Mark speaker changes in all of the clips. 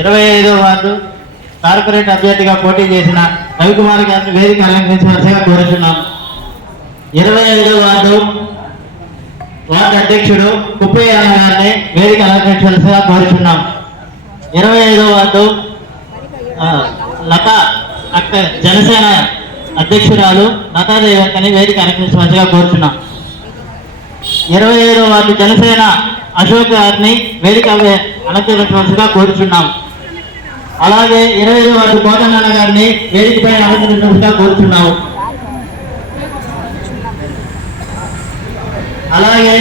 Speaker 1: ఇరవై ఐదో ward corporate అభ్యర్థిగా పోటీ చేసిన రవికుమార్ గారిని వేదిక అలంకరించవలసిగా కోరుతున్నాం ఇరవై ఐదో వార్డు వార్డు అధ్యక్షుడు కుప్పయ్య గారిని వేదిక అలంకరించవలసిగా కోరుతున్నాం ఇరవై ఐదో వార్డు లత అక్క జనసేన అధ్యక్షురాలు లతాదేవి అక్కని వేదిక అలంకరించవలసిగా కోరుతున్నాం ఇరవై ఐదో వార్డు జనసేన అశోక్ గారిని వేదిక అలంకరించవలసిగా కోరుచున్నాం. అలాగే ఇరవై ఐదు వార్డు కోటనాన్న గారిని వేదికపై అలంకరించవలసిగా కోరుతున్నాము అలాగే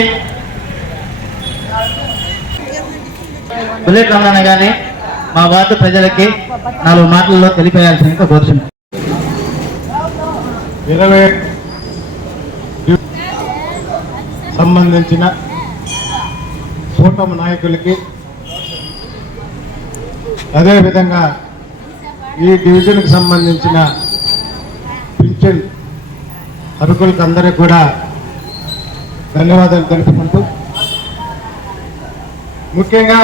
Speaker 1: బుల్లెట్ రమణ గారిని మా వార్డు ప్రజలకి నాలుగు మాటల్లో తెలిపేయాల్సిందిగా కోరుతున్నాం
Speaker 2: ఇరవై సంబంధించిన కూటమి నాయకులకి అదేవిధంగా ఈ డివిజన్కి సంబంధించిన పింఛన్ అర్హులకు అందరికీ కూడా ధన్యవాదాలు తెలుపుకుంటూ ముఖ్యంగా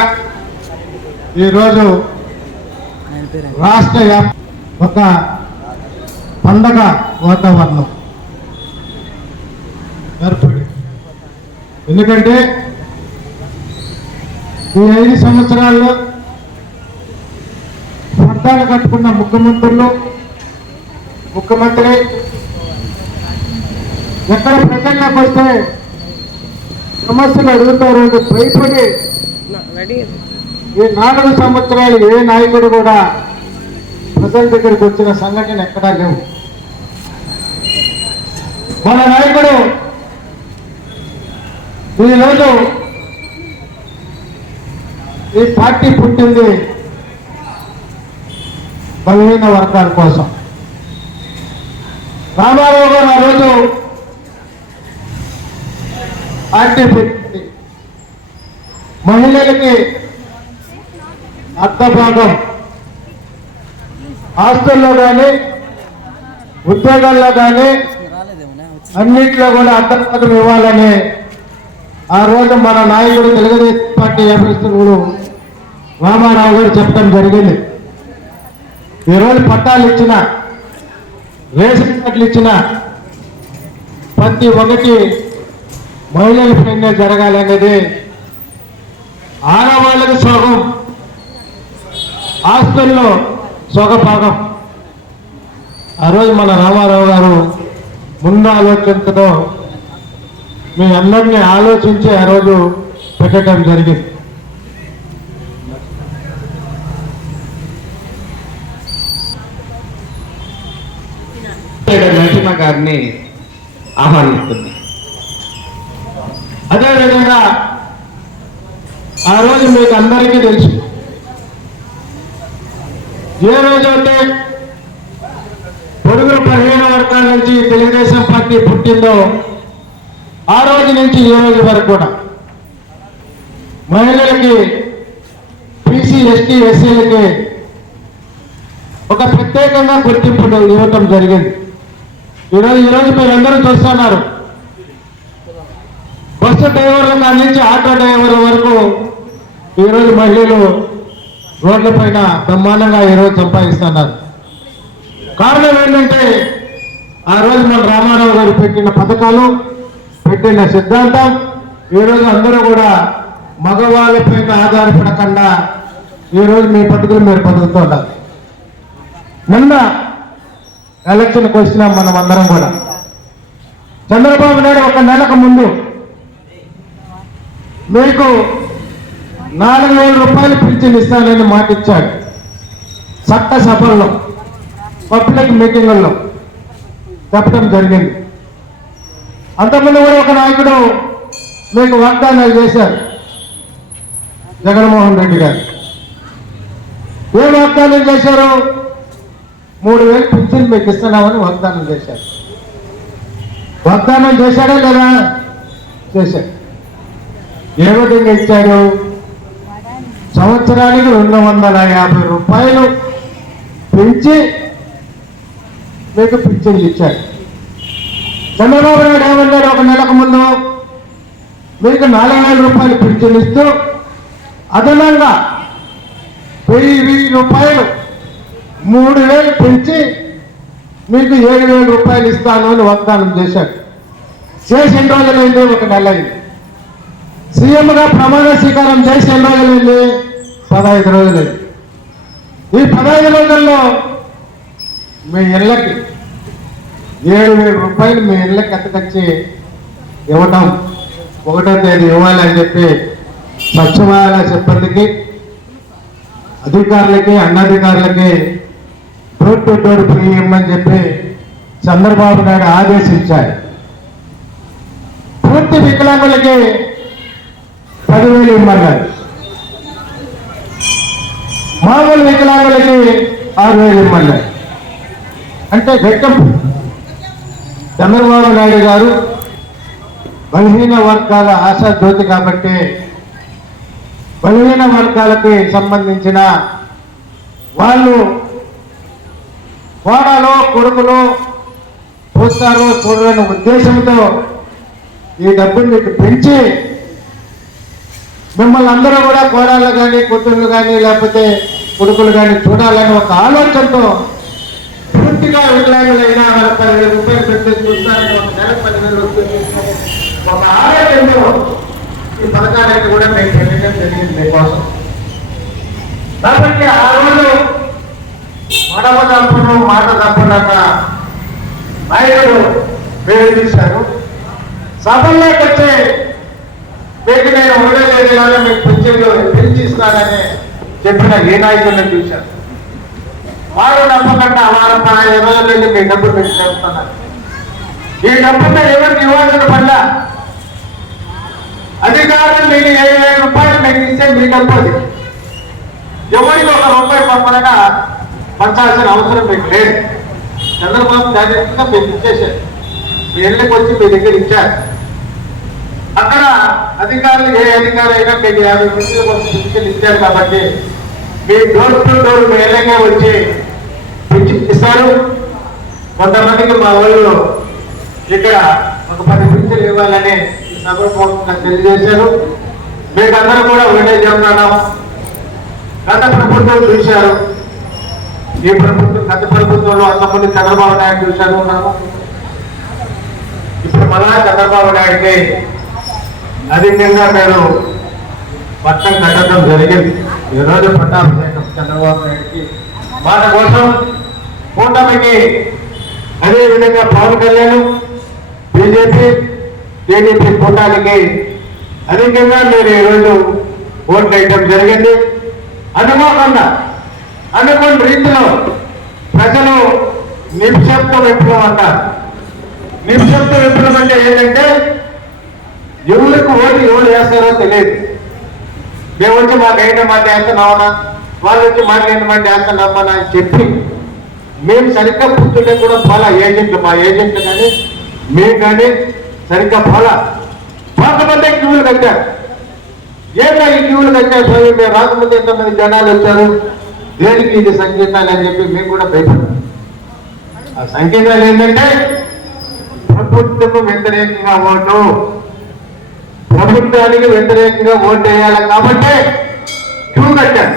Speaker 2: ఈరోజు రాష్ట్ర ఒక పండగ వాతావరణం ఏర్పడి ఎందుకంటే ఈ ఐదు సంవత్సరాల్లో పట్టాలు కట్టుకున్న ముఖ్యమంత్రులు ముఖ్యమంత్రి ఎక్కడ ప్రజల్లోకి వస్తే సమస్యలు అడుగుతారు అని భయపడి ఈ నాలుగు సంవత్సరాలు ఏ నాయకుడు కూడా ప్రజల దగ్గరికి వచ్చిన సంఘటన ఎక్కడా లేవు. మన నాయకుడు ఈరోజు ఈ పార్టీ పుట్టింది బలహీన వర్గాల కోసం. రామారావు గారు ఆ రోజు పార్టీ పెట్టింది మహిళలకి అర్ధ భాగం హాస్టల్లో కానీ ఉద్యోగాల్లో కానీ అన్నింటిలో కూడా అర్థపథం ఇవ్వాలని ఆ రోజు మన నాయకుడు తెలుగుదేశం పార్టీ అభ్యర్థులు రామారావు గారు చెప్పడం జరిగింది. ఈరోజు పట్టాలు ఇచ్చిన రేషన్ కార్డులు ఇచ్చిన ప్రతి ఒక్కటి మహిళల పైనే జరగాలనేది ఆడవాళ్ళకి సోగం హాస్టల్లో సొగభాగం ఆ రోజు మన రామారావు గారు ముందు ఆలోచనతో మీ అందరినీ ఆలోచించి ఆ రోజు పెట్టడం జరిగింది.
Speaker 3: నరసింహ గారిని ఆహ్వానిస్తుంది.
Speaker 2: అదేవిధంగా ఆ రోజు మీకు అందరికీ తెలుసు. ఏ రోజు అంటే పొడుగు పదిహేను వర్గాల నుంచి తెలుగుదేశం పార్టీ పుట్టిందో ఆ రోజు నుంచి ఈ రోజు వరకు కూడా. మహిళలకి బీసీ ఎస్టీ ఎస్సీలకి ఒక ప్రత్యేకంగా గుర్తింపు ఇవ్వటం జరిగింది. ఈరోజు ఈరోజు మీరు అందరూ చూస్తున్నారు. బస్సు డ్రైవర్ల దాని నుంచి ఆటో డ్రైవర్ వరకు ఈరోజు మహిళలు రోడ్ల పైన బ్రహ్మాండంగా ఈరోజు సంపాదిస్తున్నారు. కారణం ఏంటంటే ఆ రోజు మన రామారావు గారు పెట్టిన పథకాలు పెట్టిన సిద్ధాంతం ఈరోజు అందరూ కూడా మగవాళ్ళ పైన ఆధారపడకుండా ఈరోజు మీ పథకాలు మీరు పొందుతున్నారు నిన్న ఎలక్షన్కి వచ్చినాం మనం అందరం కూడా. చంద్రబాబు నాయుడు ఒక నెలకు ముందు మీకు నాలుగు వేల రూపాయలు పింఛన్ ఇస్తానని మాట ఇచ్చాడు. చట్టసభల్లో పబ్లిక్ మీటింగుల్లో చెప్పడం జరిగింది. అంతకుముందు కూడా ఒక నాయకుడు మీకు వాగ్దానాలు చేశారు. జగన్మోహన్ రెడ్డి గారు. ఏ వాగ్దానం చేశారు? మూడు వేలు పింఛన్ మీకు ఇస్తున్నామని వాగ్దానం చేశారు. వాగ్దానం చేశాడా లేదా? చేశాడు. ఏ విధంగా ఇచ్చాడు? సంవత్సరానికి రెండు వందల యాభై రూపాయలు పెంచి మీకు పింఛన్లు ఇచ్చాడు. చంద్రబాబు నాయుడు ఏమన్నాడు ఒక నెలకు ముందు? మీకు నాలుగు వేల రూపాయలు పింఛన్ ఇస్తూ అదనంగా వెయ్యి వెయ్యి రూపాయలు మూడు వేలు పెంచి మీకు ఏడు వేల రూపాయలు ఇస్తాను అని వాగ్దానం చేశాడు. చేసిన రోజులైంది ఒక నెల అయింది. సీఎంగా ప్రమాణ స్వీకారం చేసి ఎన్ని రోజులైంది పదహైదు రోజులైంది ఈ పదహైదు రోజుల్లో మీ ఇళ్ళకి ఏడు వేల రూపాయలు మీ ఇళ్ళకి ఎత్తకొచ్చి ఇవ్వటం ఒకటో తేదీ ఇవ్వాలి అని చెప్పి స్వచ్ఛమైన సిబ్బందికి అధికారులకి అన్నధికారులకి డోర్ టు డోర్ ఫ్రీ ఇవ్వమని చెప్పి చంద్రబాబు నాయుడు ఆదేశించారు. పూర్తి వికలాంగులకి పదివేలు ఇవ్వమన్నారు. మామూలు వికలాంగులకి ఆరు వేలు ఇవ్వమన్నారు. అంటే ఘట్టం చంద్రబాబు నాయుడు గారు బలహీన వర్గాల ఆశా జ్యోతి కాబట్టి బలహీన వర్గాలకి సంబంధించిన వాళ్ళు కోడలో కొడుకులో చూస్తారో చూడని ఉద్దేశంతో ఈ డబ్బుని మీకు పెంచి మిమ్మల్ని అందరూ కూడా కోడళ్ళు కానీ కూతుళ్ళు కానీ లేకపోతే కొడుకులు కానీ చూడాలని ఒక ఆలోచనతో పూర్తిగా వికలాంగులైనా వాళ్ళ పదివేల రూపాయలు పెట్టి చూస్తారని ఒక నెల పదివేలు ఒక ఆలోచనతో ఈ పథకాలన్నీ కూడా మేము తెలియడం జరిగింది మీకోసం. కాబట్టి ఆ రోజు పడవ తప్పుడు మాట తప్పునన్న నాయకులు పేరు తీశారు. సభల్లోకి వచ్చే మీకు నేను ఉండలేదు తేదీలోనే మీకు పింఛన్లు పెంచి ఇస్తానని చెప్పిన ఏ నాయకులను చూశారు? వారు నమ్మకుండా వారు పదహైదు రోజుల నుండి మీ డబ్బు పెట్టి చెప్తున్నారు ఈ డబ్బుతో ఎవరికి ఇవ్వాల్సిన పడ్డ అధికారులు మీకు ఏడు వేల రూపాయలు మీకు ఇస్తే మీ డబ్బు అది. ఎవరికి ఒక రూపాయి పంపనగా పంచాల్సిన అవసరం మీకు లేదు. చంద్రబాబు డైరెక్ట్గా మీకు ఇచ్చేసారు మీ ఇళ్ళకి వచ్చి మీ దగ్గర ఇచ్చారు. అక్కడ అధికారులు ఏ అధికారి అయినా మీకు యాభై మంది పింఛన్ ఇచ్చారు కాబట్టి మీ డోర్ టు డోర్ మీ ఇళ్ళకే వచ్చి పింఛన్ ఇస్తారు. కొంతమందికి మా వాళ్ళు ఇక్కడ ఒక పది పింఛన్లు ఇవ్వాలని సభపూర్వకంగా తెలియజేశారు. మీకందరూ కూడా ఒకటే చెప్తున్నాం గత ప్రభుత్వం చూశారు. ఈ ప్రభుత్వం గత ప్రభుత్వంలో అంతమంది చంద్రబాబు నాయుడు చూశారు ఉన్నాము. ఇప్పుడు మళ్ళా చంద్రబాబు నాయుడికి అధికంగా మీరు పట్టం కట్టడం జరిగింది. ఈ రోజు పట్టాభిషేకం చంద్రబాబు నాయుడికి. మాట కోసం కూటమికి అదే విధంగా పవన్ కళ్యాణ్ బీజేపీ టీడీపీ కూటానికి అధికంగా మీరు ఈరోజు ఓట్లు వేయటం జరిగింది. అనుకోకుండా అనుకున్న రీతిలో ప్రజలు నిశ్శబ్ద విప్లవం అన్నారు. నిశ్శబ్ద విప్లవం అంటే ఏంటంటే ఎవరికి ఓటు ఎవరు వేస్తారో తెలియదు. మేము వచ్చి మాకు అయిన మాట వేస్తున్నామన్నా వాళ్ళు వచ్చి మాకు మాట వేస్తున్నామన్నా అని చెప్పి మేము సరిగ్గా పుట్టుడే కూడా పోలా ఏజెంట్లు మా ఏజెంట్లు కానీ మేము కానీ సరిగ్గా పోలా కొంతమంది క్యూలు కట్టారు. ఏంటో ఈ క్యూలు కట్టారు? స్వామి మేము రాకముందు ఎంతమంది జనాలు వచ్చారు? దేనికి ఇది సంకేతాలు అని చెప్పి మేము కూడా భయపడతాం ఆ సంకేతాలు ఏంటంటే ప్రభుత్వము వ్యతిరేకంగా ఓటు. ప్రభుత్వానికి వ్యతిరేకంగా ఓటు వేయాలి కాబట్టి క్యూ కట్టారు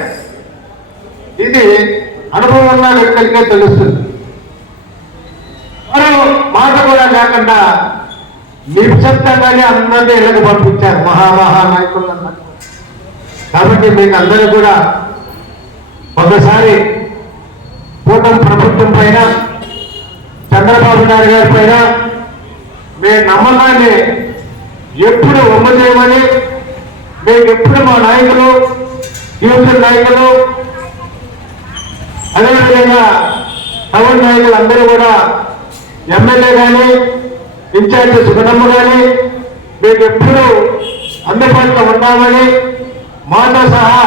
Speaker 2: ఇది అనుభవం ఉన్న వ్యక్తులకే తెలుస్తుంది. వారు మాట కూడా లేకుండా నిశ్శబ్దంగానే అందరినీ ఇళ్ళకి పంపించారు మహామహా అన్నారు కాబట్టి మీకు అందరూ కూడా ఒకసారి కూటమి ప్రభుత్వం పైన చంద్రబాబు నాయుడు గారి పైన మీ నమ్మకాన్ని ఎప్పుడు ఒమ్మ చేయమని ఎప్పుడు మా నాయకులు ఫ్యూచర్ నాయకులు అదేవిధంగా టౌన్ నాయకులు అందరూ కూడా ఎమ్మెల్యే కానీ ఇన్ఛార్జ్ సుగనమ్మ కానీ మీకు ఎప్పుడు అందుబాటులో ఉన్నామని మాతో సహా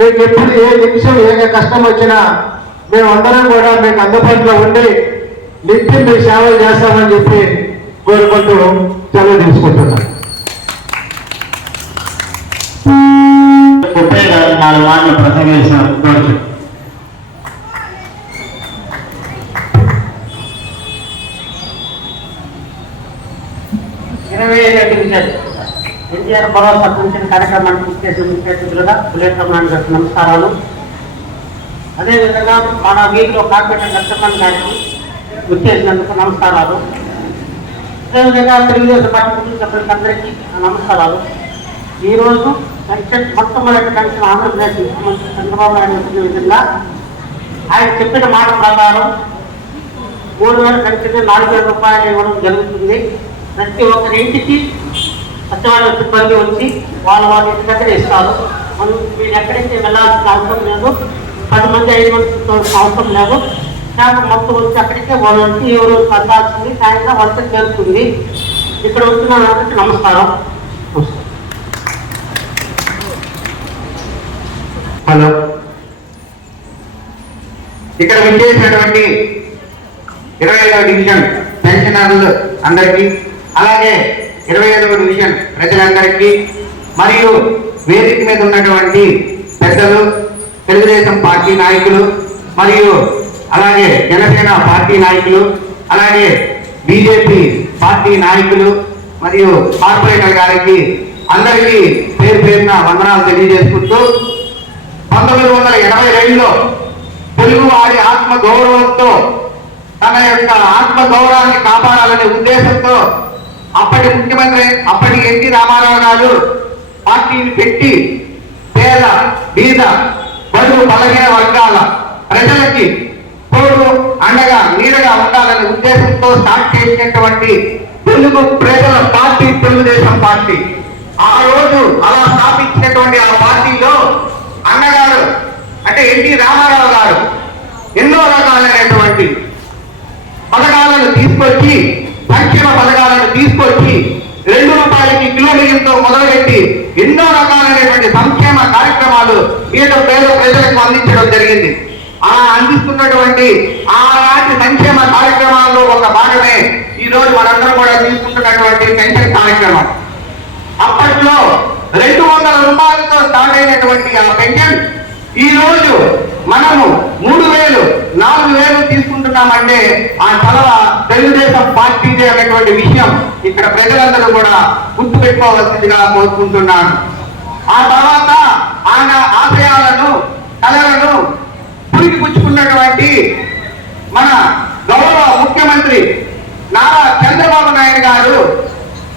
Speaker 2: మీకు ఎప్పుడు ఏ నిమిషం ఏ కష్టం వచ్చినా మేమందరం కూడా మీకు అందుబాటులో ఉండి నిత్యం మీకు సేవలు చేస్తామని చెప్పి కోరుకుంటూ సెలవు తీసుకుంటున్నాను.
Speaker 1: నాలుగు ప్రసంగించిన
Speaker 4: ఇరవై ఐదు డివిజన్ ఎన్టీఆర్ భరోసా పెన్షన్ కార్యక్రమానికి ఇచ్చేసిన ముఖ్య అతిథులుగా బుల్లెట్ గారికి నమస్కారాలు. అదేవిధంగా మన వీధిలో కార్పొరేటర్ నరసింహన్ గారికి వచ్చేసినందుకు నమస్కారాలు. అదేవిధంగా తెలుగుదేశం పార్టీ కుటుంబ సభ్యులకు అందరికీ నమస్కారాలు. ఈరోజు పెన్షన్ మొట్టమొదటి పెన్షన్ ఆంధ్రప్రదేశ్ ముఖ్యమంత్రి చంద్రబాబు నాయుడు వచ్చిన విధంగా ఆయన చెప్పిన మాట ప్రకారం మూడు వేల పెన్షన్ నాలుగు వేల రూపాయలు ఇవ్వడం జరుగుతుంది. ప్రతి ఒక్కరి ఇంటికి సచివాలయ సిబ్బంది వచ్చి వాళ్ళ వాళ్ళ ఇంటి దగ్గర ఇస్తారు మనం మీరు ఎక్కడికి వెళ్ళాల్సిన అవసరం లేదు పది మంది ఐదు మంది అవసరం లేదు. కానీ మొత్తం వచ్చి అక్కడికే వాళ్ళు వచ్చి ఎవరు అందాల్సింది సాయంత్రం వాళ్ళకి చేరుతుంది. ఇక్కడ వచ్చిన వాళ్ళకి నమస్కారం నమస్కారం.
Speaker 3: హలో. ఇక్కడ విచ్చేసినటువంటి ఇరవై ఐదవ డివిజన్ పెన్షనర్లు అందరికీ అలాగే ఇరవై ఐదవ డివిజన్ ప్రజలందరికీ మరియు వేదిక మీద ఉన్నటువంటి పెద్దలు తెలుగుదేశం పార్టీ నాయకులు మరియు అలాగే జనసేన పార్టీ నాయకులు అలాగే బీజేపీ పార్టీ నాయకులు మరియు కార్పొరేటర్ గారికి అందరికీ పేరు పేరున వందనాలు తెలియజేసుకుంటూ పంతొమ్మిది వందల ఎనభై రెండులో తెలుగు వారి ఆత్మ గౌరవంతో తన యొక్క ఆత్మ గౌరవాన్ని కాపాడాలనే ఉద్దేశంతో అప్పటి ముఖ్యమంత్రి అప్పటి ఎన్టీ రామారావు గారు పార్టీని పెట్టి పేద బీద బడుగు బలహీన వర్గాల ప్రజలకి కోడు అండగా నీడగా ఉండాలనే ఉద్దేశంతో స్టార్ట్ చేసినటువంటి తెలుగు ప్రజల పార్టీ తెలుగుదేశం పార్టీ. ఆ రోజు అలా స్థాపించినటువంటి ఆ పార్టీలో అన్నగారు అంటే ఎన్టీ రామారావు గారు ఎన్నో రకాలైనటువంటి పథకాలను తీసుకొచ్చి సంక్షేమ పథకాలను తీసుకొచ్చి రెండు రూపాయలకి కిలో బియ్యంతో మొదలుపెట్టి ఎన్నో రకాలైనటువంటి సంక్షేమ కార్యక్రమాలు ఈత పేద ప్రజలకు అందించడం జరిగింది. ఆ అందిస్తున్నటువంటి ఆనాటి సంక్షేమ కార్యక్రమాల్లో ఒక భాగమే ఈ రోజు మనందరం కూడా తీసుకుంటున్నటువంటి పెన్షన్ కార్యక్రమం. అప్పట్లో రెండు వందల రూపాయలతో స్టార్ట్ అయినటువంటి ఆ పెన్షన్ ఈ రోజు మనము మూడు వేలు నాలుగు వేలు తీసుకుంటున్నామంటే ఆ తలవ తెలుగుదేశం పార్టీదే అనేటువంటి విషయం ఇక్కడ ప్రజలందరూ కూడా గుర్తుపెట్టుకోవాల్సిందిగా కోరుకుంటున్నాను. ఆ తర్వాత ఆయన ఆశయాలను కళలను పురిగిపుచ్చుకున్నటువంటి మన గౌరవ ముఖ్యమంత్రి నారా చంద్రబాబు నాయుడు గారు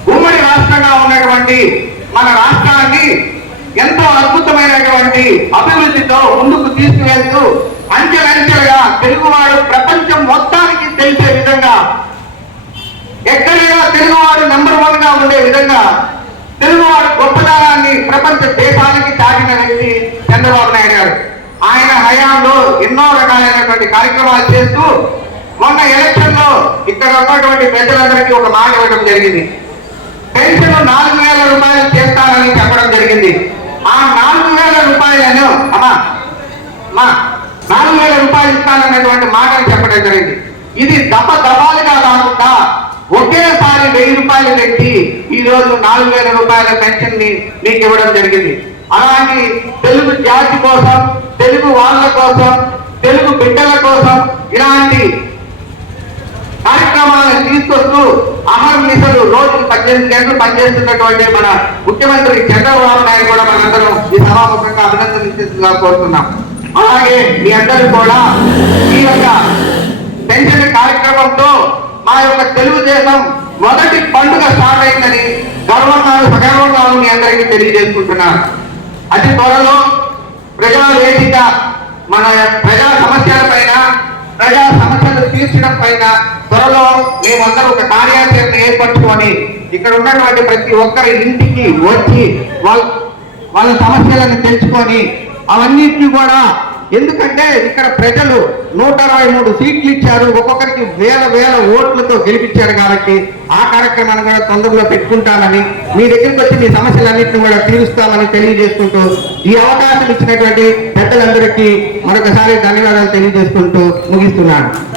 Speaker 3: ఉమ్మడి రాష్ట్రంగా ఉన్నటువంటి మన రాష్ట్రాన్ని ఎంతో అద్భుతమైనటువంటి అభివృద్ధితో ముందుకు తీసుకువెళ్తూ అంచెలంచెలుగా తెలుగువాడు ప్రపంచం మొత్తానికి తెలిసే విధంగా ఎక్కడైనా తెలుగువాడు నెంబర్ వన్గా ఉండే విధంగా తెలుగువాడు గొప్పదనాన్ని ప్రపంచ దేశానికి చాటిన వ్యక్తి చంద్రబాబు నాయుడు గారు. ఆయన హయాంలో ఎన్నో రకాలైనటువంటి కార్యక్రమాలు చేస్తూ మొన్న ఎలక్షన్లో ఇక్కడ ఉన్నటువంటి ప్రజలందరికీ ఒక మాట ఇవ్వడం జరిగింది. పెన్షన్ నాలుగు వేల రూపాయలు చేస్తానని చెప్పడం జరిగింది ఆ నాలుగు వేల రూపాయలను అమ్మా మా నాలుగు వేల రూపాయలు ఇస్తానన్నటువంటి మాటలు చెప్పడం జరిగింది. ఇది దప దపాలుగా కాకుండా ఒకేసారి వెయ్యి రూపాయలు పెట్టి ఈ రోజు నాలుగు వేల రూపాయల పెన్షన్ని మీకు ఇవ్వడం జరిగింది. అలాంటి తెలుగు జాతి కోసం తెలుగు వాళ్ళ కోసం తెలుగు బిడ్డల కోసం ఇలాంటి కార్యక్రమాలను తీసుకొస్తూ అహర్నిశలు రోజుకు పద్దెనిమిది గంటలు పనిచేస్తున్నటువంటి మన ముఖ్యమంత్రి చంద్రబాబు నాయుడు కూడా మనందరం ఈ సభాముఖంగా అభినందనగా కోరుతున్నాం. అలాగే మీ అందరూ కూడా ఈ యొక్క పెన్షన్ కార్యక్రమంతో మా యొక్క తెలుగుదేశం మొదటి పండుగ స్టార్ట్ అయిందని గర్వంగాను సగర్వంగాను మీ అందరికీ తెలియజేసుకుంటున్నాను. అతి త్వరలో ప్రజా వేదిక మన ప్రజా సమస్యల పైన ప్రజా సమస్యలు తీర్చడం పైన త్వరలో మేమందరం ఒక కార్యాచరణ ఏర్పరచుకొని ఇక్కడ ఉన్నటువంటి ప్రతి ఒక్కరి ఇంటికి వచ్చి వాళ్ళ వాళ్ళ సమస్యలను తెలుసుకొని అవన్నిటిని కూడా ఎందుకంటే ఇక్కడ ప్రజలు నూట అరవై మూడు సీట్లు ఇచ్చారు. ఒక్కొక్కరికి వేల వేల ఓట్లతో గెలిపించారు కాబట్టి ఆ కార్యక్రమాన్ని కూడా తొందరలో పెట్టుకుంటానని మీ దగ్గరికి వచ్చి మీ సమస్యలన్నింటినీ కూడా తీరుస్తామని తెలియజేసుకుంటూ ఈ అవకాశం ఇచ్చినటువంటి పెద్దలందరికీ మరొకసారి ధన్యవాదాలు తెలియజేసుకుంటూ ముగిస్తున్నాను.